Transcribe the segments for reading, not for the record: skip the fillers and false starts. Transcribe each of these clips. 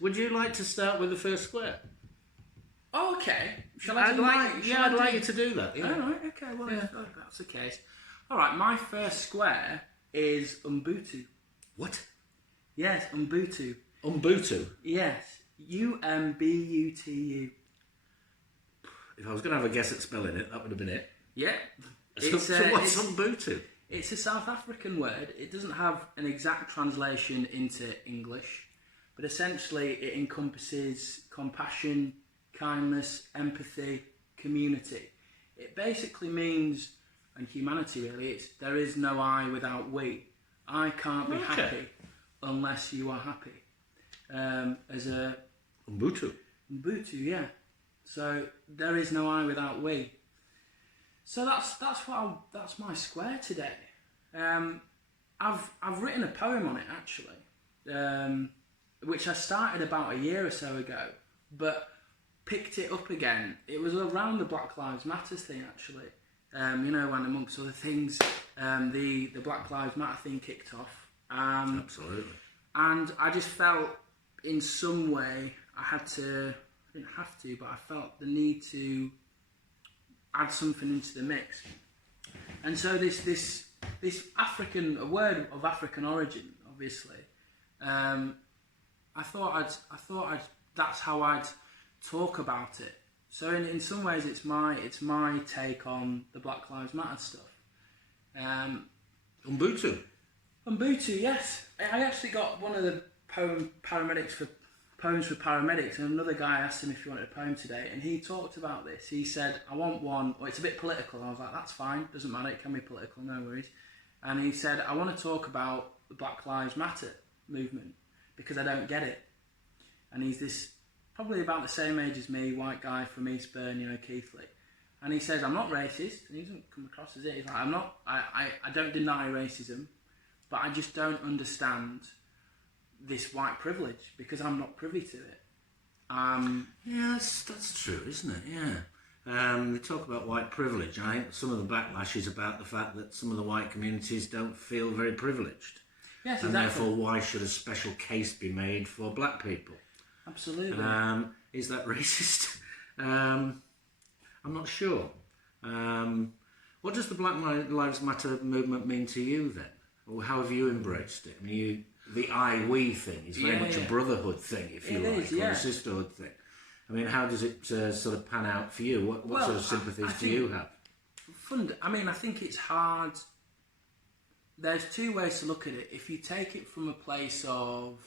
Would you like to start with the first square? Oh, okay. I'd like you to do that. Yeah. Oh, right, okay, well, if that's the case. All right, my first square is UMBUTU. What? Yes, UMBUTU. UMBUTU? Yes, UMBUTU. If I was going to have a guess at spelling it, that would have been it. Yeah. So what's UMBUTU? It's a South African word. It doesn't have an exact translation into English, but essentially it encompasses compassion, kindness, empathy, community. It basically means, and humanity really, it's there is no I without we. I can't be happy unless you are happy. As a UMBUTU. UMBUTU, yeah. So there is no I without we. So that's my square today. I've written a poem on it actually, which I started about a year or so ago, but picked it up again. It was around the Black Lives Matter thing actually. When amongst other things, the Black Lives Matter thing kicked off. Absolutely. And I just felt in some way I didn't have to, but I felt the need to add something into the mix. And so this a word of African origin, obviously. I thought that's how I'd talk about it. So in some ways it's my take on the Black Lives Matter stuff. UMBUTU. UMBUTU, yes. I actually got one of the poems for paramedics, and another guy asked him if he wanted a poem today, and he talked about this. He said, I want one, it's a bit political. I was like, that's fine, doesn't matter, it can be political, no worries. And he said, I want to talk about the Black Lives Matter movement, because I don't get it. And he's this, probably about the same age as me, white guy from Eastbourne, Keighley. And he says, I'm not racist, and he doesn't come across as it. He's like, I don't deny racism, but I just don't understand this white privilege because I'm not privy to it. Yeah, that's true, isn't it? Yeah. They talk about white privilege. I think some of the backlash is about the fact that some of the white communities don't feel very privileged. Yes, and exactly. Therefore, why should a special case be made for black people? Absolutely. Is that racist? I'm not sure. What does the Black Lives Matter movement mean to you then? Or how have you embraced it? I mean, the I-we thing is very much a brotherhood thing, if you like, or a sisterhood thing. I mean, how does it sort of pan out for you? What sort of sympathies do you have? I think it's hard. There's two ways to look at it. If you take it from a place of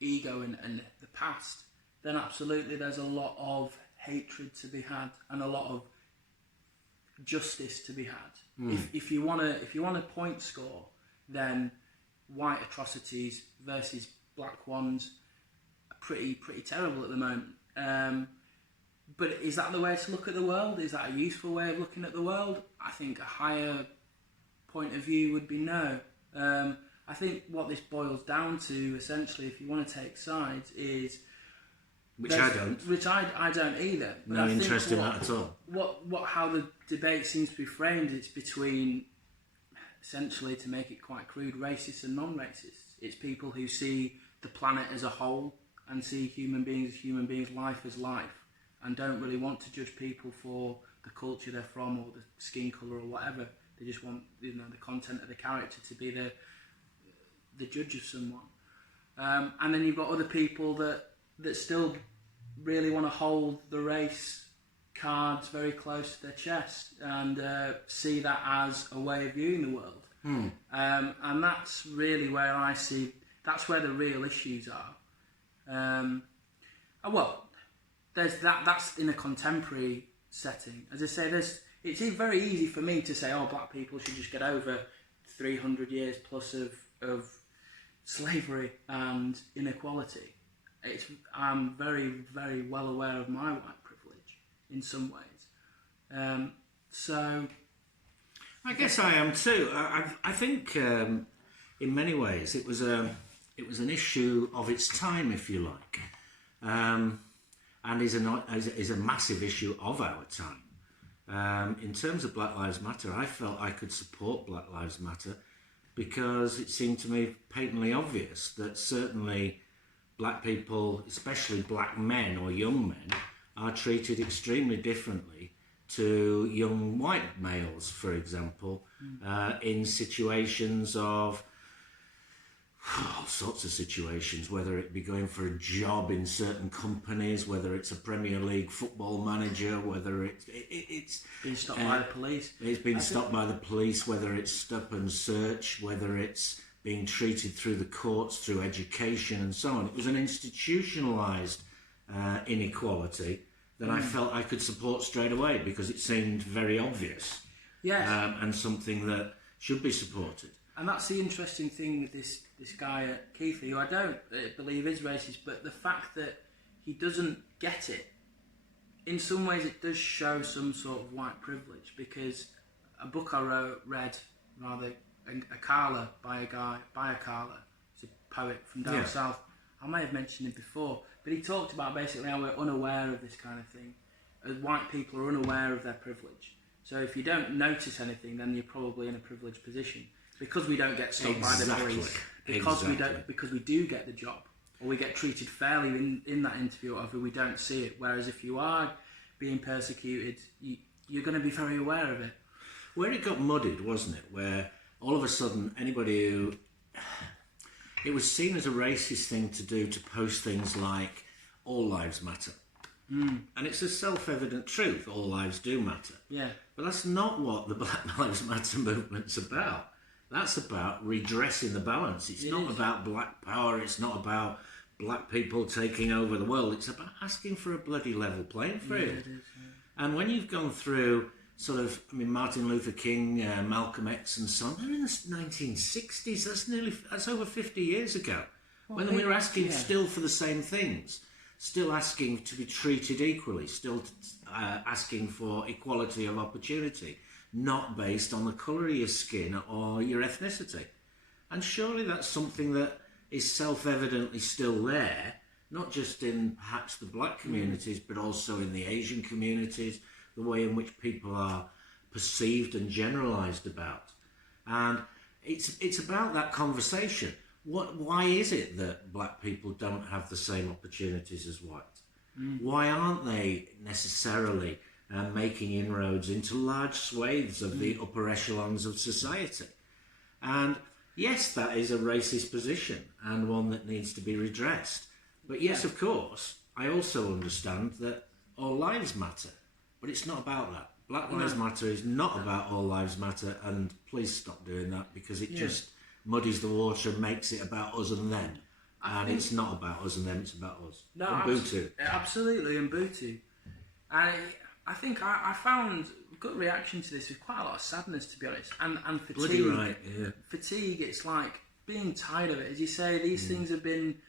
ego and the past, then absolutely there's a lot of hatred to be had and a lot of justice to be had. If you want a point score, then white atrocities versus black ones are pretty terrible at the moment. But is that the way to look at the world? Is that a useful way of looking at the world? I think a higher point of view would be no. I think what this boils down to, essentially, if you want to take sides, is... Which I don't. Which I don't either. But no interest in that at all. How the debate seems to be framed, it's between, essentially, to make it quite crude, racists and non-racists. It's people who see the planet as a whole and see human beings as human beings, life as life, and don't really want to judge people for the culture they're from or the skin colour or whatever. They just want the content of the character to be the judge of someone. And then you've got other people that still really want to hold the race cards very close to their chest and see that as a way of viewing the world. And that's really where I see, that's where the real issues are. Well, there's that's in a contemporary setting. As I say, it's very easy for me to say, black people should just get over 300 years plus of slavery and inequality. I'm very, very well aware of my white privilege in some ways. So I guess I am too. I think in many ways it was an issue of its time, if you like, and is a massive issue of our time. In terms of Black Lives Matter, I felt I could support Black Lives Matter because it seemed to me patently obvious that certainly black people, especially black men or young men, are treated extremely differently to young white males, for example, in situations of all sorts of situations, whether it be going for a job in certain companies, whether it's a Premier League football manager, whether it's Being stopped by the police. It's been stopped by the police, whether it's stop and search, whether it's being treated through the courts, through education and so on. It was an institutionalised inequality that I felt I could support straight away because it seemed very obvious. Yes. And something that should be supported. And that's the interesting thing with this guy at Keithley, who I don't believe is racist, but the fact that he doesn't get it, in some ways it does show some sort of white privilege, because a book I read, a Carla by Carla, he's a poet from down south, I may have mentioned it before, but he talked about basically how we're unaware of this kind of thing. As white people are unaware of their privilege. So if you don't notice anything, then you're probably in a privileged position. Because we don't get stopped by the police, because we do get the job, or we get treated fairly in that interview, or whatever, we don't see it. Whereas if you are being persecuted, you're going to be very aware of it. Where it got muddied, wasn't it? Where all of a sudden anybody who... It was seen as a racist thing to do to post things like all lives matter. And it's a self-evident truth, all lives do matter. Yeah. But that's not what the Black Lives Matter movement's about. That's about redressing the balance. It's not about black power, it's not about black people taking over the world. It's about asking for a bloody level playing field. Yeah, it is, yeah. And when you've gone through Martin Luther King, Malcolm X and so on, they're in the 1960s. That's over 50 years ago. Well, when we were asking still for the same things, still asking to be treated equally, still asking for equality of opportunity, not based on the colour of your skin or your ethnicity. And surely that's something that is self-evidently still there, not just in perhaps the black communities, but also in the Asian communities, the way in which people are perceived and generalised about. And it's about that conversation. Why is it that black people don't have the same opportunities as white? Why aren't they necessarily making inroads into large swathes of the upper echelons of society? And yes, that is a racist position and one that needs to be redressed. But yes, of course, I also understand that all lives matter. But it's not about that. Black Lives Matter is not about all lives matter, and please stop doing that, because it just muddies the water and makes it about us and them. And it's not about us and them, it's about us. No, UMBUTU. Absolutely, UMBUTU. And I think I found good reaction to this with quite a lot of sadness, to be honest, and fatigue. Bloody right, yeah. Fatigue, it's like being tired of it. As you say, these things have been,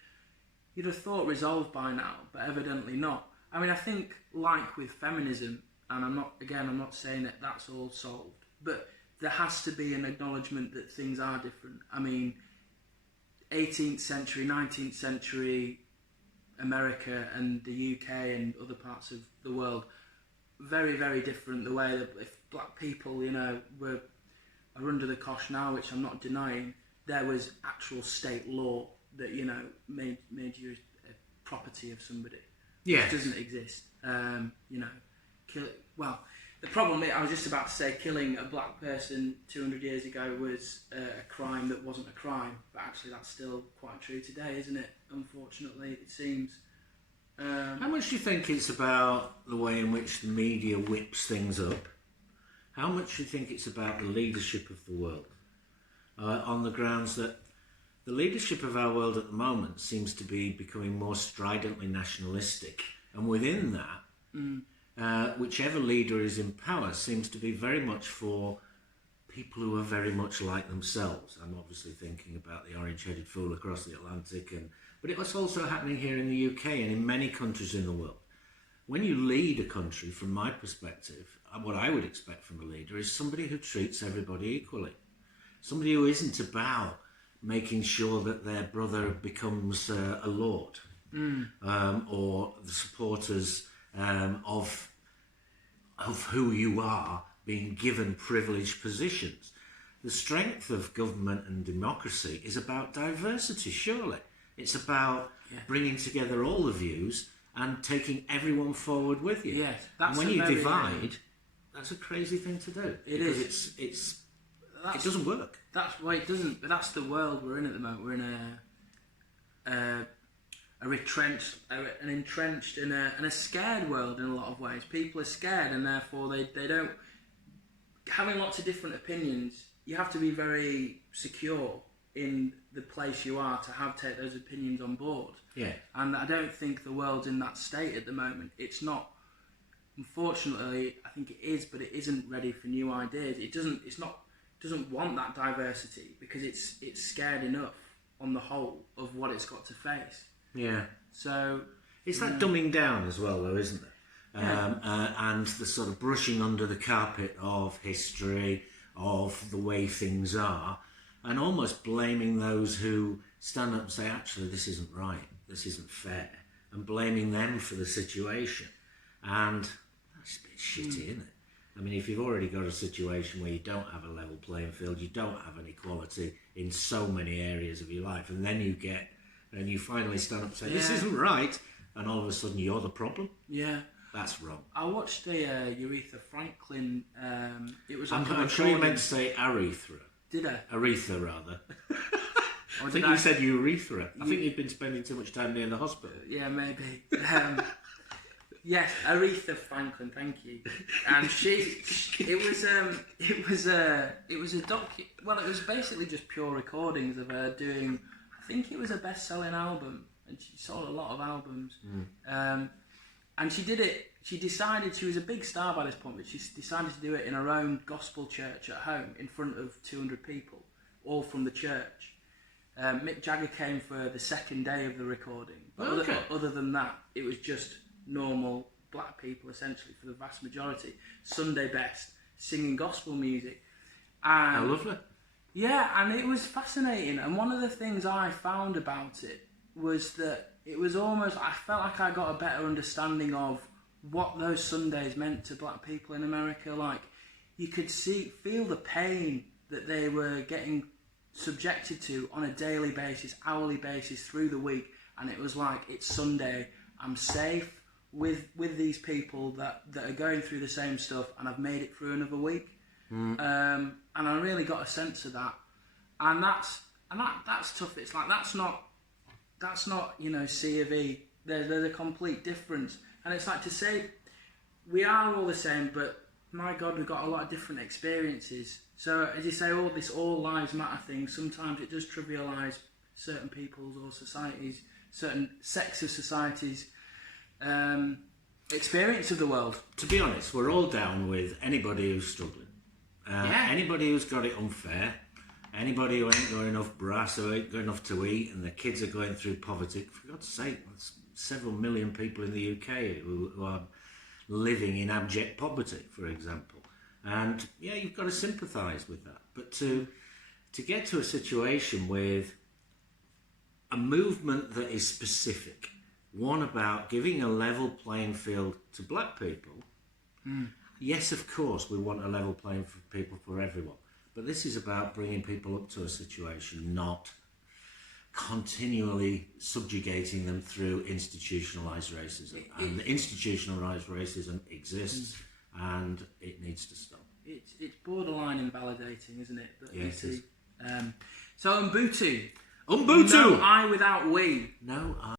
you'd have thought, resolved by now, but evidently not. I mean, I think, like with feminism, and I'm not saying that that's all solved, but there has to be an acknowledgement that things are different. I mean, 18th century, 19th century America and the UK and other parts of the world, very, very different. The way that if black people, are under the cosh now, which I'm not denying, there was actual state law that, made you a property of somebody. Yeah. Which doesn't exist. The problem, I was just about to say, killing a black person 200 years ago was a crime that wasn't a crime, but actually that's still quite true today, isn't it? Unfortunately, it seems. How much do you think it's about the way in which the media whips things up? How much do you think it's about the leadership of the world? On the grounds that the leadership of our world at the moment seems to be becoming more stridently nationalistic, and within that, whichever leader is in power seems to be very much for people who are very much like themselves. I'm obviously thinking about the orange-headed fool across the Atlantic, but it's also happening here in the UK and in many countries in the world. When you lead a country, from my perspective, what I would expect from a leader is somebody who treats everybody equally. Somebody who isn't about making sure that their brother becomes a lord, or the supporters of who you are being given privileged positions. The strength of government and democracy is about diversity, surely. It's about bringing together all the views and taking everyone forward with you. Yes, and when you divide, that's a crazy thing to do. It doesn't work. It doesn't. But that's the world we're in at the moment. We're in an entrenched and a scared world in a lot of ways. People are scared, and therefore they don't. Having lots of different opinions, you have to be very secure in the place you are to take those opinions on board. Yeah. And I don't think the world's in that state at the moment. It's not. Unfortunately, I think it is, but it isn't ready for new ideas. It doesn't want that diversity because it's scared enough on the whole of what it's got to face. Yeah. So it's that dumbing down as well, though, isn't it? And the sort of brushing under the carpet of history, of the way things are, and almost blaming those who stand up and say, actually, this isn't right, this isn't fair, and blaming them for the situation. And that's a bit shitty, isn't it? I mean, if you've already got a situation where you don't have a level playing field, you don't have an equality in so many areas of your life, and then you finally stand up and say, this isn't right, and all of a sudden you're the problem. Yeah. That's wrong. I watched the Aretha Franklin. It was. I'm sure you meant to say Aretha. Did I? Aretha, rather. I think you said urethra. I think you've been spending too much time near the hospital. Yeah, maybe. Yes, Aretha Franklin. Thank you. And it was basically just pure recordings of her doing. I think it was a best-selling album, and she sold a lot of albums. And she did it. She decided she was a big star by this point, but she decided to do it in her own gospel church at home in front of 200 people, all from the church. Mick Jagger came for the second day of the recording. But other than that, it was just normal black people essentially for the vast majority. Sunday best, singing gospel music. And how lovely. Yeah, and it was fascinating. And one of the things I found about it was that it was almost, I felt like I got a better understanding of what those Sundays meant to black people in America. Like, you could feel the pain that they were getting subjected to on a daily basis, hourly basis, through the week. And it was like, it's Sunday, I'm safe with these people that are going through the same stuff, and I've made it through another week. And I really got a sense of that. And that's tough. It's like, that's not C of E. There's a complete difference. And it's like to say, we are all the same, but my God, we've got a lot of different experiences. So as you say, all lives matter thing, sometimes it does trivialise certain people's or societies, certain sects of societies' experience of the world. To be honest, we're all down with anybody who's struggling. Anybody who's got it unfair. Anybody who ain't got enough brass or ain't got enough to eat, and their kids are going through poverty. For God's sake, there's several million people in the UK who are living in abject poverty, for example. And yeah, you've got to sympathise with that. But to get to a situation with a movement that is specific, one about giving a level playing field to black people, yes, of course, we want a level playing field for everyone. But this is about bringing people up to a situation, not continually subjugating them through institutionalised racism. And institutionalised racism exists, and it needs to stop. It's borderline invalidating, isn't it? Yes, it is. So UMBUTU. UMBUTU! No I without we. No I.